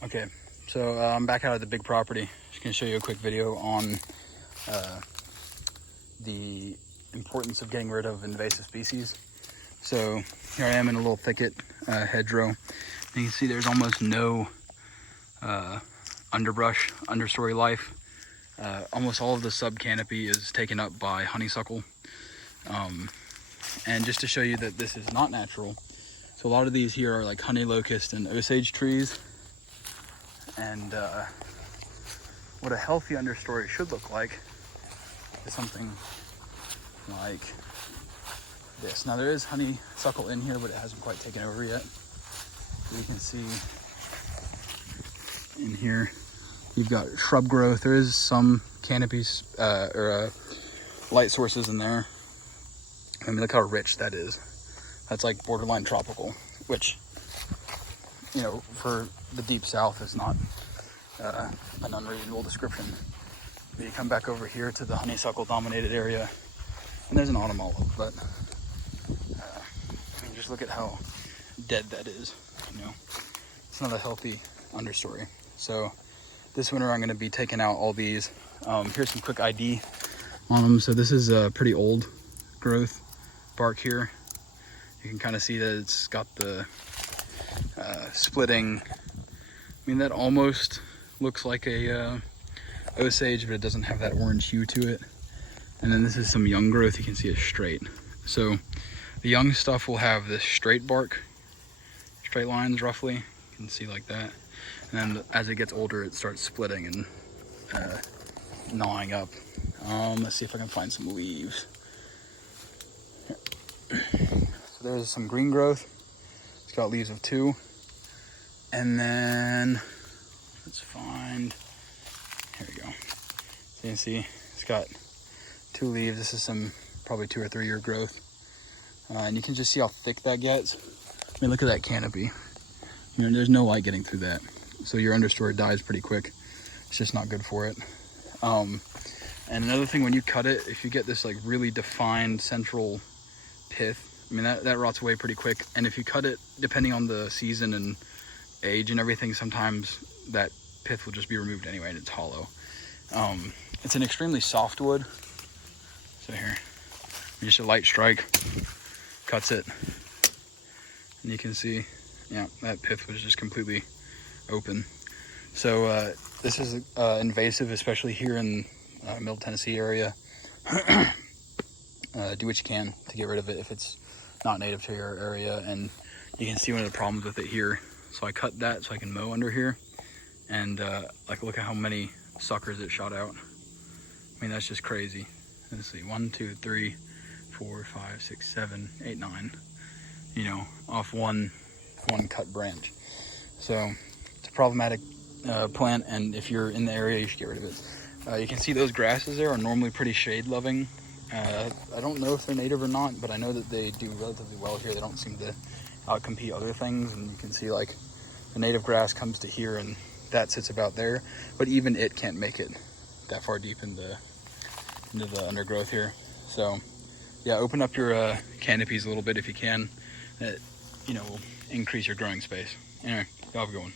Okay, so I'm back out at the big property. Just gonna show you a quick video on the importance of getting rid of invasive species. So here I am in a little thicket, hedgerow. And you can see there's almost no underbrush, understory life. Almost all of the sub canopy is taken up by honeysuckle. And just to show you that this is not natural, so a lot of these here are like honey locust and osage trees. And what a healthy understory should look like is something like this. Now there is honeysuckle in here, but it hasn't quite taken over yet. You can see in here you've got shrub growth. There is some canopies or light sources in there. I mean, look how rich that is. That's like borderline tropical, which, you know, for the deep south is not an unreasonable description. But you come back over here to the honeysuckle dominated area, and there's an autumn olive, but I mean, just look at how dead that is. You know, it's not a healthy understory. So this winter I'm going to be taking out all these. Here's some quick ID on them. So this is a pretty old growth bark here. You can kind of see that it's got the splitting. I mean, that almost looks like a osage, but it doesn't have that orange hue to it. And then this is some young growth. You can see it's straight. So the young stuff will have this straight bark, straight lines roughly. You can see like that. And then as it gets older, it starts splitting and gnawing up. Let's see if I can find some leaves. So there's some green growth. It's got leaves of 2. And then let's find, here we go. So you can see it's got 2 leaves. This is some probably 2 or 3 year growth. And you can just see how thick that gets. I mean, look at that canopy. You know, there's no light getting through that. So your understory dies pretty quick. It's just not good for it. And another thing, when you cut it, if you get this like really defined central pith, I mean, that rots away pretty quick. And if you cut it, depending on the season and age and everything, sometimes that pith will just be removed anyway and it's hollow. It's an extremely soft wood. So here, just a light strike cuts it. And you can see, yeah, that pith was just completely open. So this is invasive, especially here in Middle Tennessee area. Do what you can to get rid of it if it's not native to your area. And you can see one of the problems with it here. So I cut that so I can mow under here. And like, look at how many suckers it shot out. I mean, that's just crazy. Let's see, 1, 2, 3, 4, 5, 6, 7, 8, 9. You know, off one cut branch. So it's a problematic plant, and if you're in the area, you should get rid of it. You can see those grasses there are normally pretty shade loving. I don't know if they're native or not, but I know that they do relatively well here. They don't seem to outcompete other things, and you can see like the native grass comes to here and that sits about there, but even it can't make it that far deep into the undergrowth here. So yeah, open up your canopies a little bit if you can. That, you know, will increase your growing space. Anyway, y'all have a good one.